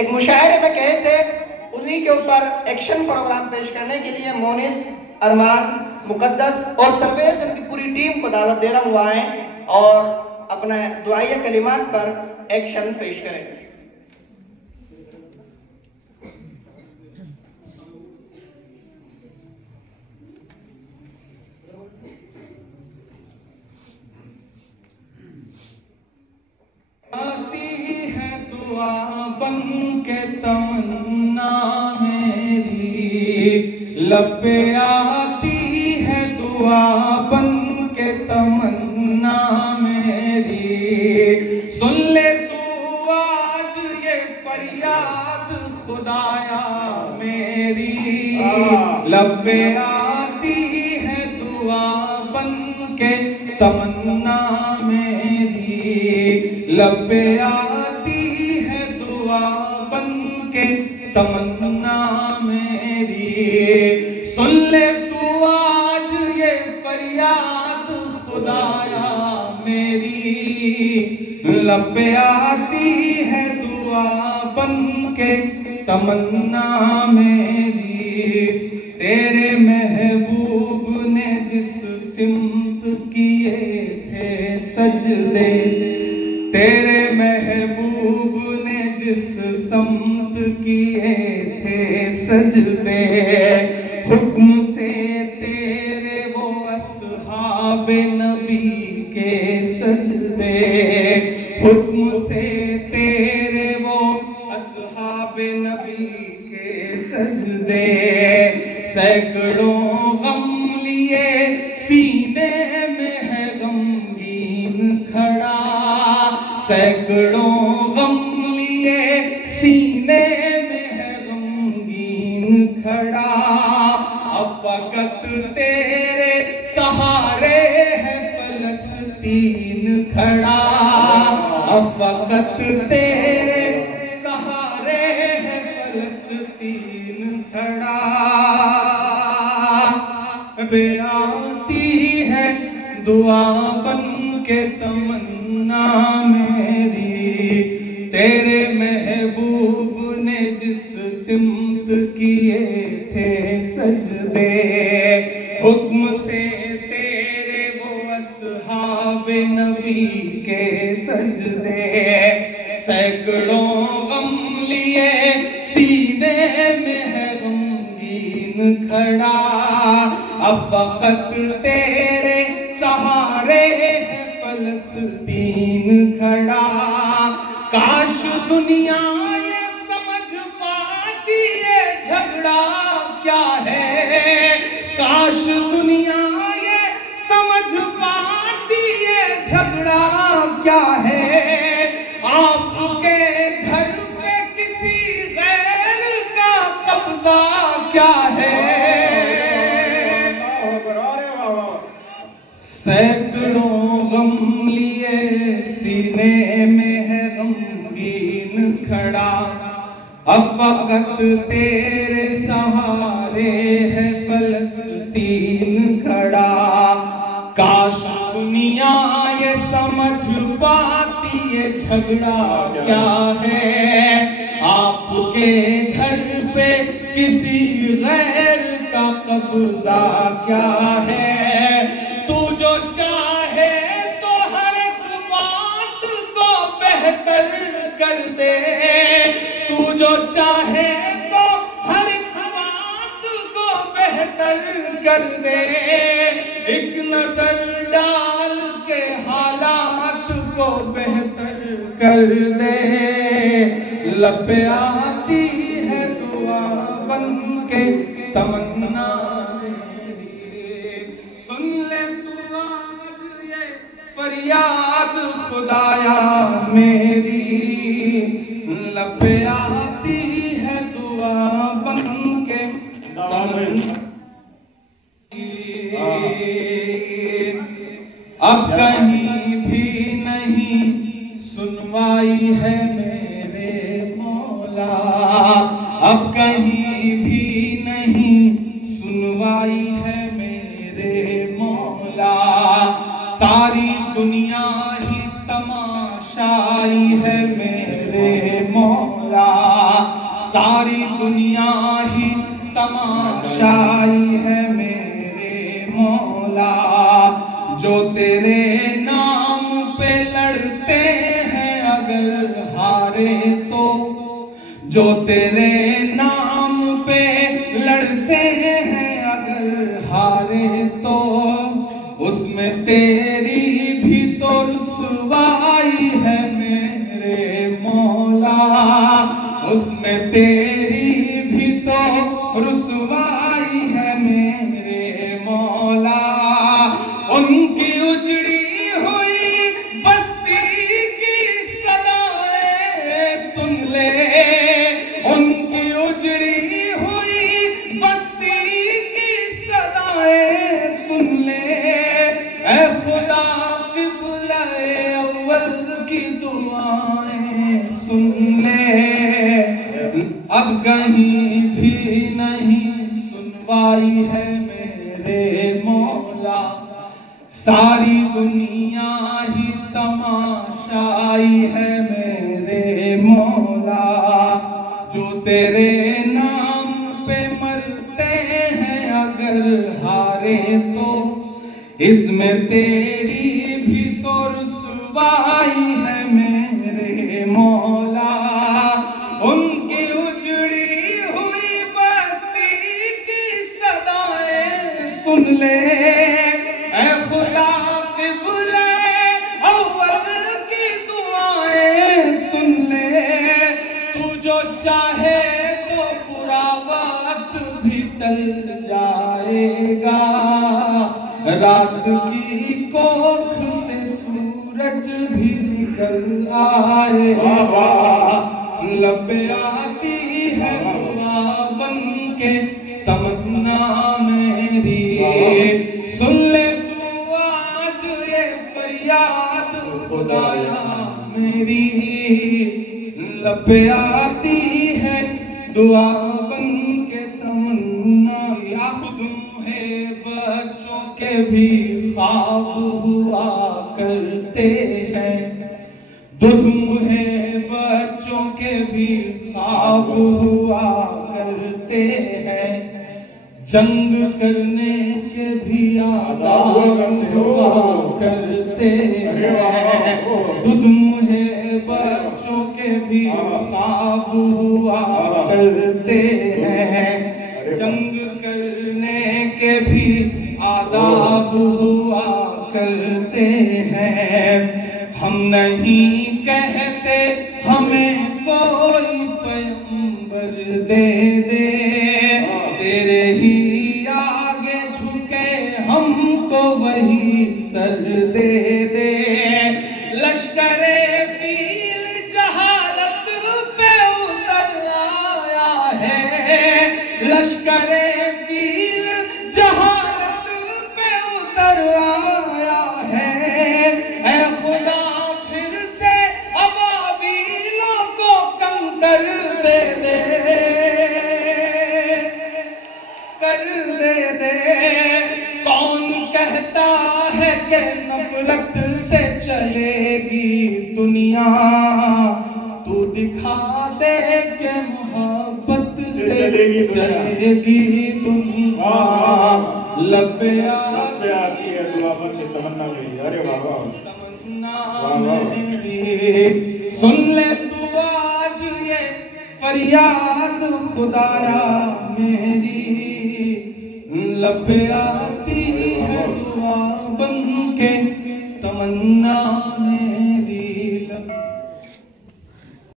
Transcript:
ایک مشاعرے میں کہے تھے انہی کے اوپر ایکشن پروگرام پیش کرنے کے لیے مونس، ارمان، مقدس اور سرویر سب کی پوری ٹیم کو دعوت دے رہا ہوا ہے اور اپنا دعائیہ کلمات پر ایکشن پیش کریں. آتی ہے دعا بن کے تمنا میری، لب پہ آتی ہے دعا بن کے تمنا میری، سن لے تو آج یہ فریاد خدایا میری، لب پہ آتی ہے دعا بن کے تمنا میری، لب پہ آتی ہے دعا بن کے تمنا میری، سن لے تو آج یہ فریاد خدایا میری، لب پہ آتی ہے دعا بن کے تمنا میری. تیرے محبوب نے جس سمت کیے تھے سجدے، تیرے محبوب نے جس سمت کیے تھے سجدے، حکم سے تیرے وہ اصحاب نبی کے سجدے، حکم سے تیرے وہ اصحاب نبی کے سجدے، سینکڑوں غم لیے سینے میں ہے غمگین کھڑا، سینکڑوں غم لیے سینے میں ہے غمگین کھڑا، اب فقط تیرے سہارے ہے فلسطین کھڑا، اب فقط تیرے سہارے ہے فلسطین کھڑا. اب آتی ہے دعا بن کے تمنا میری، تیرے محبوب نے جس سمت کیے تھے سجدے، حکم سے تیرے وہ اصحاب نبی کے سجدے، سینکڑوں غم لیے سینے میں ہے غمگین کھڑا، اب فقط تیرے سہارے ہے فلسطین کھڑا. کاش دنیا یہ سمجھ پاتی یہ جھگڑا کیا ہے، کاش دنیا یہ سمجھ پاتی یہ جھگڑا کیا ہے، آپ کے گھر پہ کسی غیر کا قبضہ کیا ہے. سینکڑوں غم لیے سینے میں ہے غمگین کھڑا، اب فقط تیرے سہارے ہے فلسطین کھڑا. کاش دنیا یہ سمجھ پاتی یہ جھگڑا کیا ہے، آپ کے گھر پہ کسی غیر کا قبضہ کیا ہے. تو جو چاہے تو ہر ایک بات کو بہتر کر دے، تو جو چاہے تو ہر ایک بات کو بہتر کر دے، ایک نظر ڈال کے حالات کو بہتر کر دے. لب پہ آتی ہے دعا بن کے تمنا میری، سن لے تو آج یہ فریاد خدایا میری، لب پہ آتی ہے دعا بن کے تمنا. اب کہیں بھی نہیں سنوائی ہے میرے مولا، اب کہیں بھی نہیں سنوائی ہے میرے مولا، ساری دنیا ہی تماشائی ہے میرے مولا، ساری دنیا ہی تماشائی ہے میرے مولا، جو تیرے نام پہ لڑتے ہیں اگر ہارے تو، جو تیرے نام پہ لڑتے ہیں اگر ہارے تو، اس میں تیری بھی تو رسوائی ہے میرے مولا، اس میں تیری بھی تو رسوائی ہے میرے مولا۔ ان کی اجڑی ہوئی بستی کی صدائیں سن لے، ان کی اجڑی ہوئی بستی کی صدائیں سن لے، اے خدا قبلہ اول کی دعائیں سن لے، اب کہیں بھی نہیں سنوائی ہے میرے مولا، ساری دنیا ہی تماشائی ہے میرے مولا، جو تیرے نام پہ مرتے ہیں اگر ہارے تو، اس میں تیری بھی تو رسوائی ہے میرے مولا۔ ان کی اجڑی ہوئی بستی کی صدائیں سن لے، اے خدا قبلہ اول کی دعائیں سن لے، تو جو چاہے تو برا وقت بھی ٹل جائے گا، رات کی کوکھ سے سورج بھی نکل آئے گا، لب آتی ہے دعا بن کے تمنا میری، سن لے تو آج یہ فریاد خدایا میری، لب آتی ہے دعا بن کے تمنا، یا خود ہے بچوں کے بھی خواب ہوا کرتے ہیں، دودھ ہے بچوں کے بھی خواب ہوا کرتے ہیں، جنگ کرنے کے بھی آداب ہوا کرتے ہیں، دودھ ہے بچوں کے بھی خواب ہوا کرتے ہیں، جنگ کرنے کے بھی آداب ہوا کرتے ہیں، ہم نہیں کہتے ہمیں کوئی پیغمبر دے دے، تیرے ہی آگے جھکے ہم کو وہی سر دے دے، لشکر پیل جہالت پہ اتر آیا ہے، لشکر پیل جہالت پہ اتر آیا ہے، اے خدا پھر سے ابابیلوں کو کنکر دے دے، کر دے دے، کون کہتا ہے کہ نفرت سے چلے گی دنیا، تو دکھا دے کہ محبت سے چلے گی دنیا، لب آتی ہے دعا بن کے تمنا میری، ارے واہ واہ، سن لے تو آج یہ فریاد خدایا میری، لب آتی ہے دعا بن کے تمنا میری۔